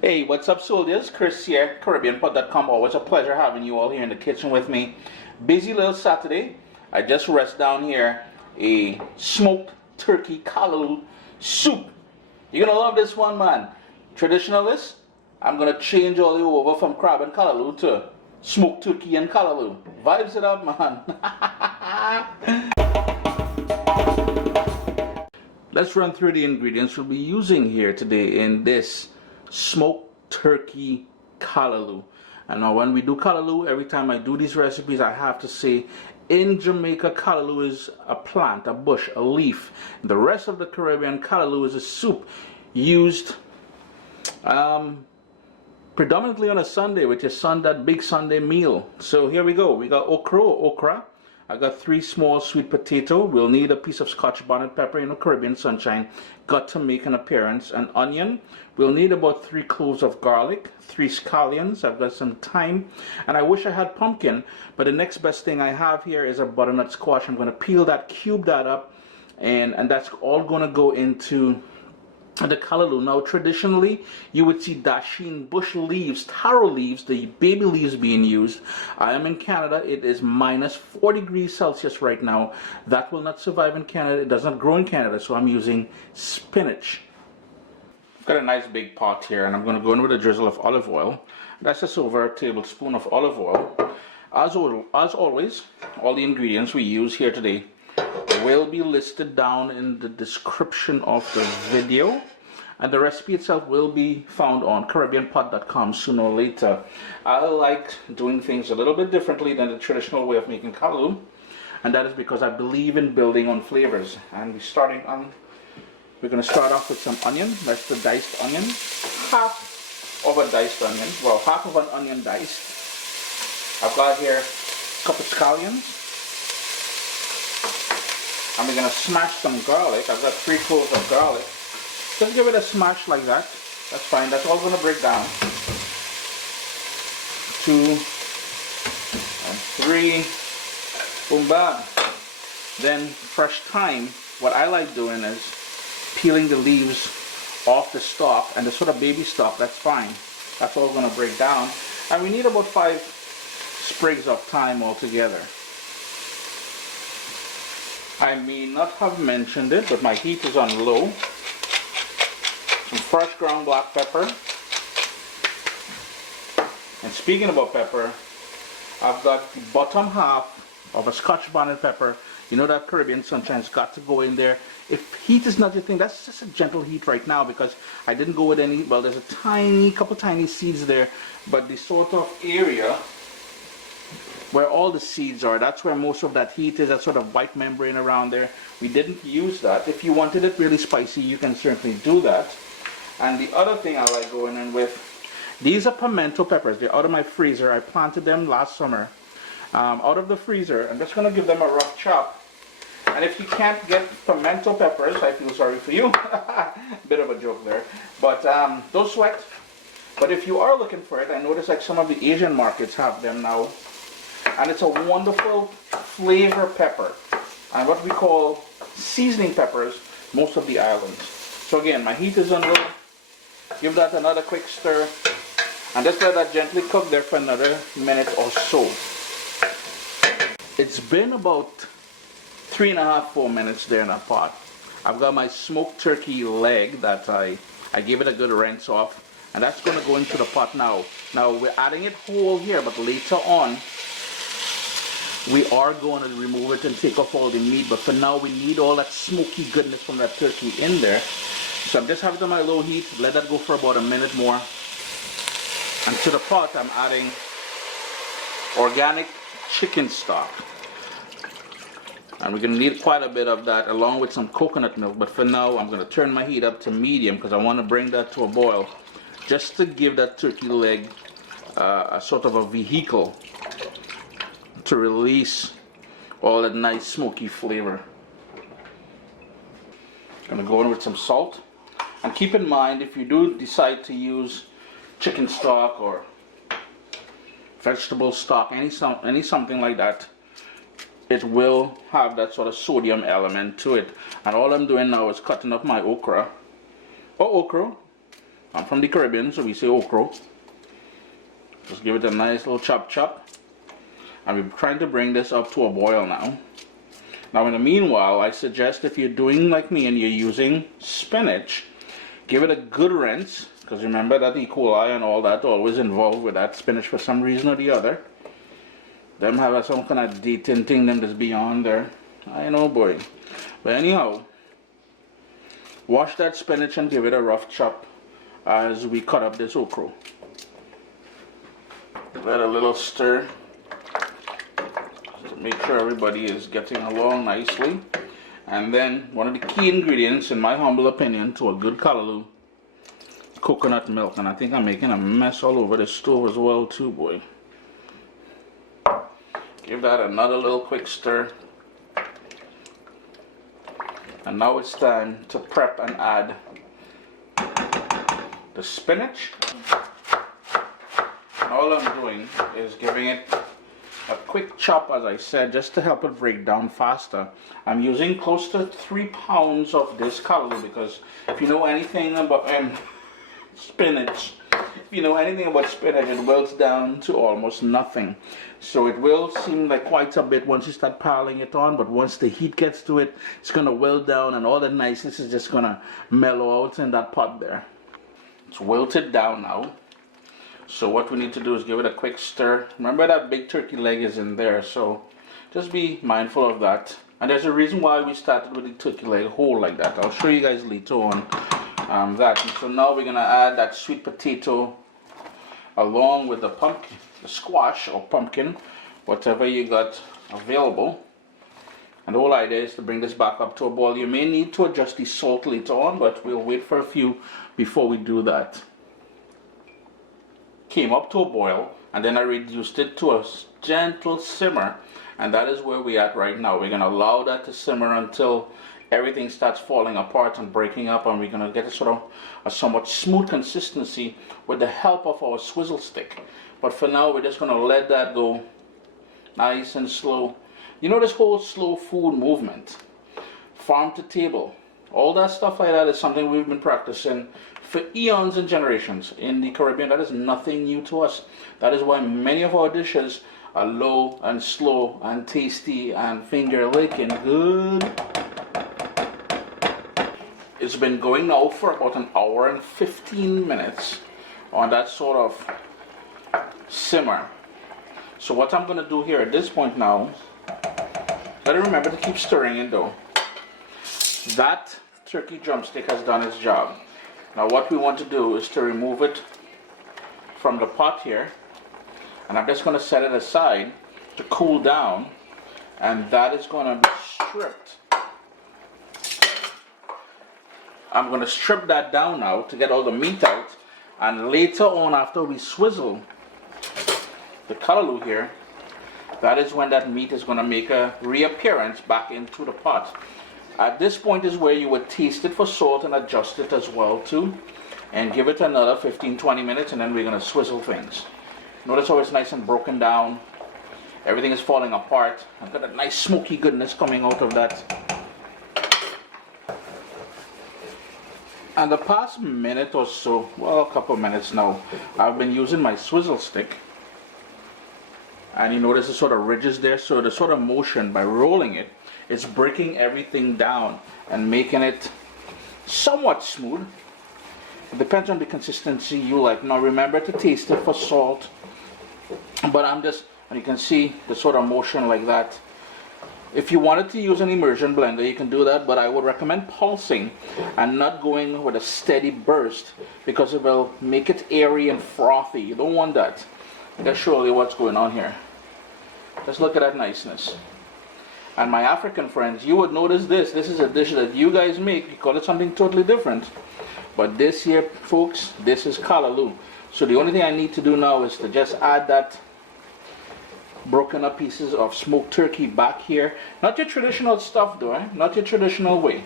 Hey, what's up, soldiers? Chris here, caribbeanPot.com. Always a pleasure having you all here in the kitchen with me. Busy little Saturday. I just rest down here a smoked turkey callaloo soup. You're gonna love this one, man. Traditionalist, I'm gonna change all you over from crab and callaloo to smoked turkey and callaloo. Vibes it up, man. Let's run through the ingredients we'll be using here today in this smoked turkey callaloo. And now when we do callaloo, every time I do these recipes, I have to say, in Jamaica, callaloo is a plant, a bush, a leaf. The rest of the Caribbean, callaloo is a soup used predominantly on a Sunday, which is that big Sunday meal. So here we go. We got okra. I got 3 small sweet potato. We'll need a piece of scotch bonnet pepper, Caribbean sunshine, got to make an appearance. An onion. We'll need about 3 cloves of garlic, 3 scallions. I've got some thyme, and I wish I had pumpkin, but the next best thing I have here is a butternut squash. I'm going to peel that, cube that up, and that's all going to go into the callaloo. Now traditionally you would see dasheen bush leaves, taro leaves, the baby leaves being used. I am in Canada. It is minus 4 degrees Celsius right now. That will not survive in Canada. It does not grow in Canada, so I'm using spinach. I've got a nice big pot here, and I'm going to go in with a drizzle of olive oil. That's just over a tablespoon of olive oil. As always, all the ingredients we use here today will be listed down in the description of the video, and the recipe itself will be found on caribbeanpot.com sooner or later. I like doing things a little bit differently than the traditional way of making callaloo, and that is because I believe in building on flavors. And we're going to start off with some onion. That's the diced onion, half of a diced onion, well, half of an onion diced. I've got here a couple of scallions. And we're going to smash some garlic. I've got 3 cloves of garlic. Just give it a smash like that. That's fine. That's all going to break down. 2 and 3. Boom, bam. Then fresh thyme. What I like doing is peeling the leaves off the stalk and the sort of baby stalk. That's fine. That's all going to break down. And we need about 5 sprigs of thyme altogether. I may not have mentioned it, but my heat is on low. Some fresh ground black pepper. And speaking about pepper, I've got the bottom half of a scotch bonnet pepper. You know that Caribbean sunshine's got to go in there. If heat is not your thing, that's just a gentle heat right now because I didn't go with any, well, there's a couple tiny seeds there, but the sort of area where all the seeds are, that's where most of that heat is, that sort of white membrane around there. We didn't use that. If you wanted it really spicy, you can certainly do that. And the other thing I like going in with, these are pimento peppers. They're out of my freezer. I planted them last summer. Out of the freezer. I'm just going to give them a rough chop. And if you can't get pimento peppers, I feel sorry for you. Bit of a joke there. But don't sweat. But if you are looking for it, I notice like some of the Asian markets have them now. And it's a wonderful flavor pepper, and what we call seasoning peppers, most of the islands. So again, my heat is on low. Give that another quick stir, and just let that gently cook there for another minute or so. It's been about 3.5 to 4 minutes there in that pot. I've got my smoked turkey leg that I gave it a good rinse off, and that's going to go into the pot now. Now we're adding it whole here, but later on we are going to remove it and take off all the meat, but for now we need all that smoky goodness from that turkey in there. So I'm just having it on my low heat, let that go for about a minute more. And to the pot I'm adding organic chicken stock. And we're going to need quite a bit of that along with some coconut milk, but for now I'm going to turn my heat up to medium because I want to bring that to a boil just to give that turkey leg a sort of a vehicle to release all that nice smoky flavor. Gonna go in with some salt, and keep in mind if you do decide to use chicken stock or vegetable stock, any something like that, it will have that sort of sodium element to it. And all I'm doing now is cutting up my okra, I'm from the Caribbean, so we say okra. Just give it a nice little chop chop. And we're trying to bring this up to a boil now. Now in the meanwhile, I suggest if you're doing like me and you're using spinach, give it a good rinse, because remember that E. coli and all that always involved with that spinach for some reason or the other. Them have some kind of dating thing them that's beyond there. I know, boy. But anyhow, wash that spinach and give it a rough chop as we cut up this okra. Give it a little stir. Make sure everybody is getting along nicely. And then one of the key ingredients, in my humble opinion, to a good callaloo, coconut milk. And I think I'm making a mess all over the stove as well too, boy. Give that another little quick stir. And now it's time to prep and add the spinach. And all I'm doing is giving it a quick chop, as I said, just to help it break down faster. I'm using close to 3 pounds of this callaloo, because if you know anything about spinach, it wilts down to almost nothing. So it will seem like quite a bit once you start piling it on, but once the heat gets to it, it's going to wilt down and all the niceness is just going to mellow out in that pot there. It's wilted down now. So what we need to do is give it a quick stir. Remember that big turkey leg is in there, so just be mindful of that. And there's a reason why we started with the turkey leg whole like that. I'll show you guys later on that. And so now we're going to add that sweet potato along with the pumpkin, the squash or pumpkin, whatever you got available. And the whole idea is to bring this back up to a boil. You may need to adjust the salt later on, but we'll wait for a few before we do that. Came up to a boil, and then I reduced it to a gentle simmer, and that is where we're at right now. We're going to allow that to simmer until everything starts falling apart and breaking up, and we're going to get a sort of a somewhat smooth consistency with the help of our swizzle stick. But for now, we're just going to let that go nice and slow. You know, this whole slow food movement, farm to table, all that stuff like that is something we've been practicing for eons and generations in the Caribbean. That is nothing new to us. That is why many of our dishes are low and slow and tasty and finger licking good. It's been going now for about an hour and 15 minutes on that sort of simmer. So what I'm going to do here at this point now, gotta remember to keep stirring it though. That turkey drumstick has done its job. Now what we want to do is to remove it from the pot here, and I'm just going to set it aside to cool down, and that is going to be stripped. I'm going to strip that down now to get all the meat out, and later on after we swizzle the callaloo here, that is when that meat is going to make a reappearance back into the pot. At this point is where you would taste it for salt and adjust it as well too, and give it another 15-20 minutes, and then we're going to swizzle things. Notice how it's nice and broken down. Everything is falling apart. I've got a nice smoky goodness coming out of that. And the past minute or so, well, a couple minutes now, I've been using my swizzle stick. And you notice the sort of ridges there, so the sort of motion by rolling it, it's breaking everything down and making it somewhat smooth. It depends on the consistency you like. Now remember to taste it for salt. But and you can see the sort of motion like that. If you wanted to use an immersion blender, you can do that, but I would recommend pulsing and not going with a steady burst, because it will make it airy and frothy. You don't want that. That's surely what's going on here. Just look at that niceness. And my African friends, you would notice this. This is a dish that you guys make. You call it something totally different. But this here, folks, this is callaloo. So the only thing I need to do now is to just add that broken up pieces of smoked turkey back here. Not your traditional stuff though, not your traditional way.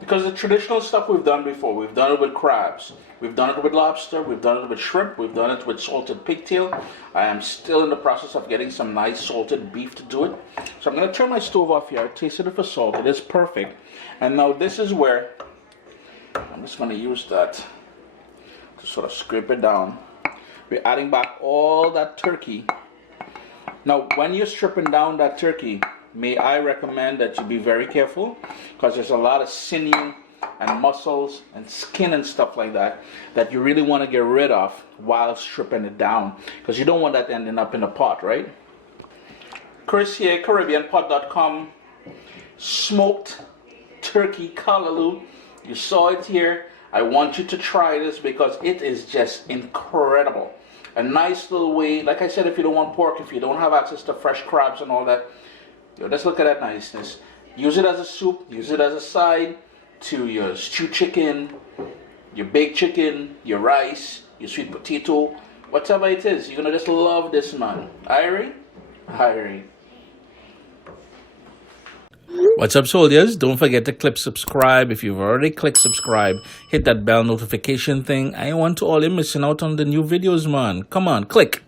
Because the traditional stuff we've done before, we've done it with crabs, we've done it with lobster, we've done it with shrimp, we've done it with salted pigtail. I am still in the process of getting some nice salted beef to do it. So I'm going to turn my stove off here. I tasted it for salt. It is perfect. And now this is where I'm just going to use that sort of scrape it down. We're adding back all that turkey. Now, when you're stripping down that turkey, may I recommend that you be very careful, because there's a lot of sinew and muscles and skin and stuff like that that you really want to get rid of while stripping it down, because you don't want that ending up in the pot, right? Chris here, caribbeanPot.com. Smoked Turkey Callaloo. You saw it here. I want you to try this because it is just incredible. A nice little way, like I said, if you don't want pork, if you don't have access to fresh crabs and all that, let's look at that niceness. Use it as a soup, use it as a side to your stewed chicken, your baked chicken, your rice, your sweet potato, whatever it is. You're gonna just love this, man. Irie? Irie. What's up, soldiers? Don't forget to click subscribe. If you've already clicked subscribe, hit that bell notification thing. I want to all you missing out on the new videos, man. Come on, click.